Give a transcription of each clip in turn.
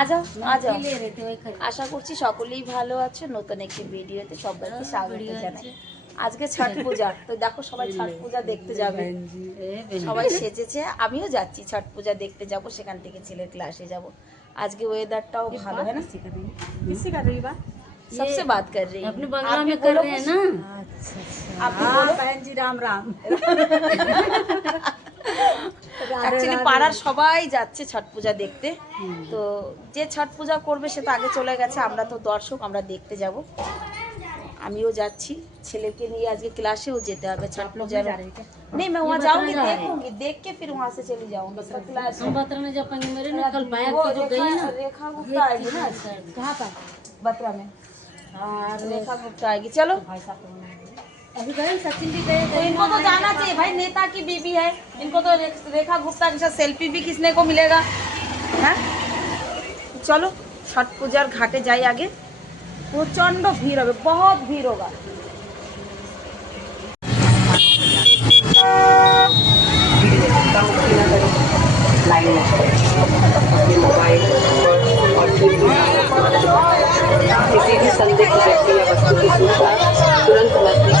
আজাও আজাও আশা করছি সকলেই ভালো আছে নতুন একটি ভিডিওতে সবাইকে স্বাগত জানাই আজকে ছট পূজা তো দেখো সবাই ছট পূজা দেখতে যাবে সবাই সেজেছে আমিও যাচ্ছি ছট পূজা দেখতে যাব সেখান থেকে ছেলের ক্লাসে যাব আজকে ওয়েদারটাও ভালো है ना किससे कर रही बात सबसे बात कर रही अपने हूँ बंगला आप में भी कर बोलो रहे हैं कुछ। ना आप भी हाँ बोलो बहन जी राम राम অ্যাকচুয়ালি পাড়ার সবাই যাচ্ছে ছট পূজা দেখতে তো যে ছট পূজা করবে সে তো আগে চলে গেছে আমরা তো দর্শক আমরা দেখতে যাব আমিও যাচ্ছি ছেলেকে নিয়ে আজকে ক্লাসেও যেতে হবে ছট পূজা नहीं मैं वहाँ जाऊंगी देखूंगी देख के फिर वहाँ से चली जाऊंगी उसका क्लास है। हम बत्रा में जब पंगे मेरे ना कल पाया वो की जो गई रेखा ना रेखा गुप्ता आएगी ना कहाँ पर बत्रा में हाँ रेखा गुप्ता आएगी चलो तो इनको तो जाना चाहिए। भाई नेता की बीबी है। इनको तो रेखा गुप्ता के साथ सेल्फी भी किसने को मिलेगा? है? चलो छठ पूजार घाटे जाए आगे। प्रचंड भीड़ होगा बहुत भीड़ होगा। किसी भी संदिग्ध व्यक्ति या वस्तु की सूचना तुरंत नज़दीक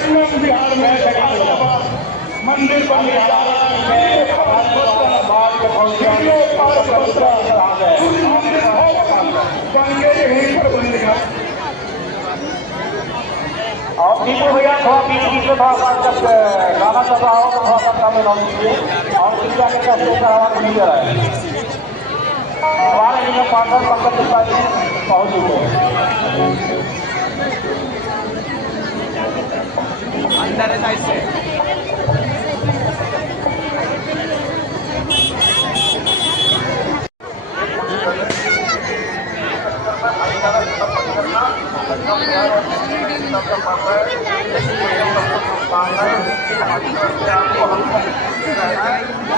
लखनऊ बिहार में मंदिर पर और पीछे भैया थोड़ा बीच बीच थोड़ा सा गाना चल रहा हो तो थोड़ा सा कम डाउन कीजिए और फिर जाकर का स्टेज आवाज़ नहीं रहा है बारह मिनट पाँच सौ पंद्रह पहुँच चुके हैं अंदर है साइड से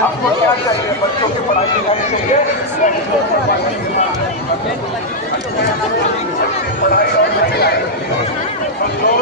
आपको क्या चाहिए बच्चों की पढ़ाई लिखाई के लिए पढ़ाई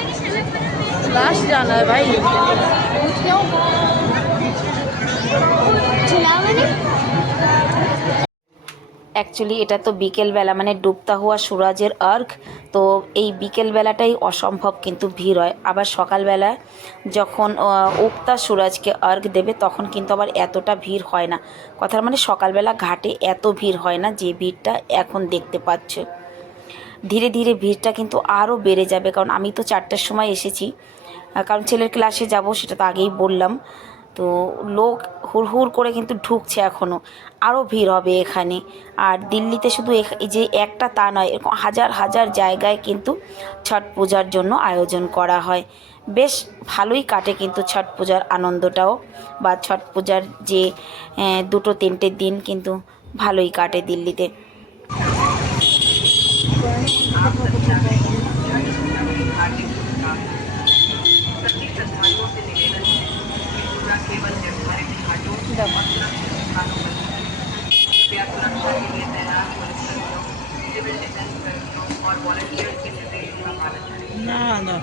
हाँ ক্লাস जाना है भाई क्यों चुनाव में नहीं অ্যাকচুয়ালি এটা তো বিকেলবেলা মানে ডুবতা হওয়া সুরাজের আর্ঘ তো এই বিকেলবেলাটাই অসম্ভব কিন্তু ভিড় হয় আবার সকালবেলা যখন আহ, উগতা সুরাজকে আর্ঘ দেবে তখন কিন্তু আবার এতটা ভিড় হয় না কথার মানে সকালবেলা ঘাটে এত ভিড় হয় না যে ভিড়টা এখন দেখতে পাচ্ছ ধীরে ধীরে ভিড়টা কিন্তু আরও বেড়ে যাবে কারণ আমি তো চারটার সময় এসেছি আহ, কারণ ছেলের ক্লাসে যাব, সেটা তো আগেই বললাম। তো লোক হুড় হুড় করে কিন্তু ঢুকছে এখনও আরও ভিড় হবে এখানে। আর দিল্লিতে শুধু যে একটা তা নয়, এরকম হাজার হাজার জায়গায় কিন্তু ছট পূজার জন্য আয়োজন করা হয়। বেশ ভালোই কাটে কিন্তু ছট পূজার আনন্দটাও বা ছট পূজার যে দুটো তিনটে দিন কিন্তু ভালোই কাটে দিল্লিতে। आना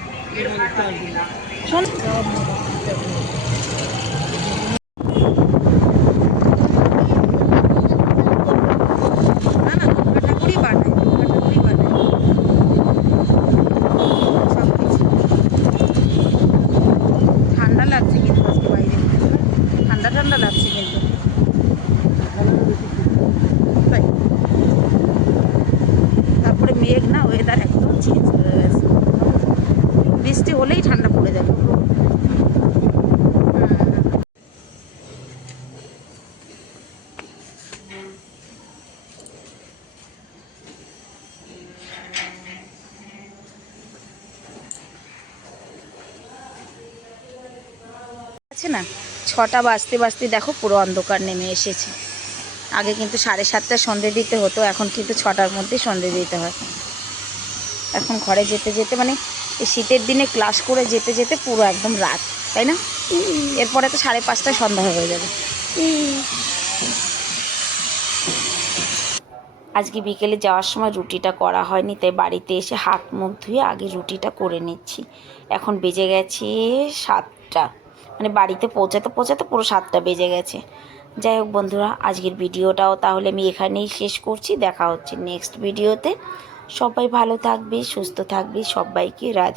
না? ছটা বাজতে বাজতে দেখো পুরো অন্ধকার নেমে এসেছে। আগে কিন্তু সাড়ে সাতটায় সন্ধে দিতে হতো, এখন কিন্তু ছটার মধ্যে সন্ধে দিতে হয়। এখন ঘরে যেতে যেতে মানে এই শীতের দিনে ক্লাস করে যেতে যেতে পুরো একদম রাত, তাই না? এরপরে তো সাড়ে পাঁচটায় সন্ধ্যা হয়ে যাবে। আজকে বিকেলে যাওয়ার সময় রুটিটা করা হয়নি, তাই বাড়িতে এসে হাত মুখ ধুয়ে আগে রুটিটা করে নিচ্ছি। এখন বেজে গেছে সাতটা। মানে বাড়িতে পৌঁছাতে পৌঁছাতে পুরো সাতটা বেজে গেছে। যাই হোক বন্ধুরা, আজকের ভিডিওটাও তাহলে আমি এখানেই শেষ করছি। দেখা হচ্ছে নেক্সট ভিডিওতে। সবাই ভালো থাকবে, সুস্থ থাকবে। সবাইকে রাধে